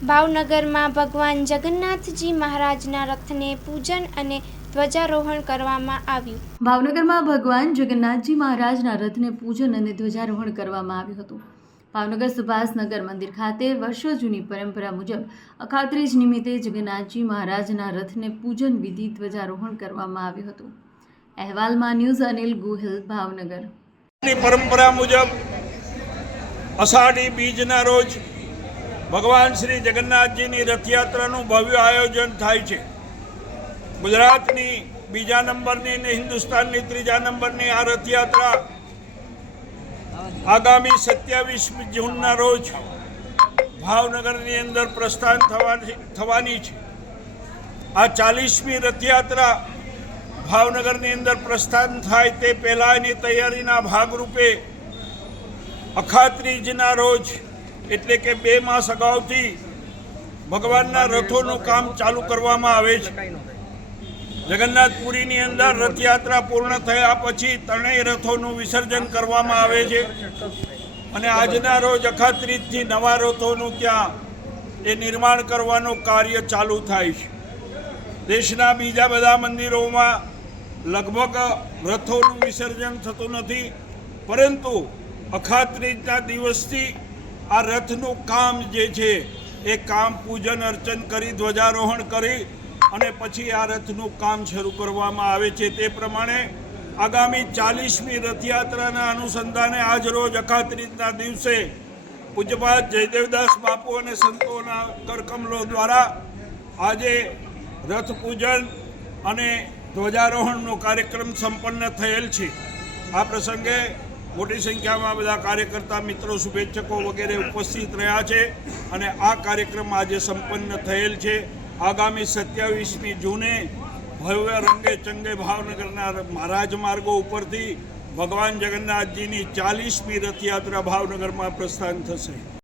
ભાવનગરમાં ભગવાન જગન્નાથજી મહારાજના રથને પૂજન અને ધ્વજારોહણ કરવામાં આવ્યું। ભાવનગરમાં ભગવાન જગન્નાથજી મહારાજના રથને પૂજન અને ધ્વજારોહણ કરવામાં આવ્યું હતું। ભાવનગર સુભાષનગર મંદિર ખાતે વર્ષો જૂની પરંપરા મુજબ અખાત્રીજ નિમિત્તે જગન્નાથજી મહારાજના રથને પૂજન વિધિ ધ્વજારોહણ કરવામાં આવ્યું હતું। અહેવાલમાં ન્યૂઝ અનિલ ગોહિલ, ભાવનગર। પરંપરા મુજબ અષાઢી બીજના રોજ ભગવાન શ્રી જગન્નાથજીની રથયાત્રાનું ભવ્ય આયોજન થાય છે। ગુજરાતની બીજા નંબરની અને હિન્દુસ્તાનની ત્રીજા નંબરની આ રથયાત્રા આગામી 27 જૂનના રોજ ભાવનગરની અંદર પ્રસ્થાન થવાની છે। આ 40મી રથયાત્રા ભાવનગરની અંદર પ્રસ્થાન થાય તે પહેલાં એની તૈયારીના ભાગરૂપે અખાત્રીજના રોજ એટલે કે 2 માસ અગાઉથી ભગવાનના રથોનું કામ ચાલુ કરવામાં આવે છે। જગન્નાથપુરીની અંદર રથયાત્રા પૂર્ણ થયા પછી 3 રથોનું વિસર્જન કરવામાં આવે છે અને આજના રોજ અખાત્રીજથી નવા રથોનું ત્યાં એ નિર્માણ કરવાનું કાર્ય ચાલુ થાય છે। દેશના બીજા બધા મંદિરોમાં લગભગ રથોનું વિસર્જન થતું નથી, પરંતુ અખાત્રીજના દિવસથી આ રથનું કામ જે છે એ કામ પૂજન અર્ચન કરી ધ્વજારોહણ કરી અને પછી આ રથનું કામ શરૂ કરવામાં આવે છે। તે પ્રમાણે આગામી 40મી રથયાત્રાના અનુસંધાને આજ રોજ અખાત્રીજના દિવસે પૂજ્યપાદ જયદેવદાસ બાપુ અને સંતોના કરકમલો દ્વારા આજે રથ પૂજન અને ધ્વજારોહણનો કાર્યક્રમ સંપન્ન થયેલ છે। આ પ્રસંગે મોટી સંખ્યામાં બધા કાર્યકર્તા મિત્રો, શુભેચ્છકો વગેરે ઉપસ્થિત રહ્યા છે અને આ કાર્યક્રમ આજે સંપન્ન થયેલ છે। આગામી 27મી જૂને ભવ્ય રંગે ચંગે ભાવનગરના રાજમાર્ગો ઉપરથી ભગવાન જગન્નાથજીની 40મી રથયાત્રા ભાવનગરમાં પ્રસ્થાન થશે।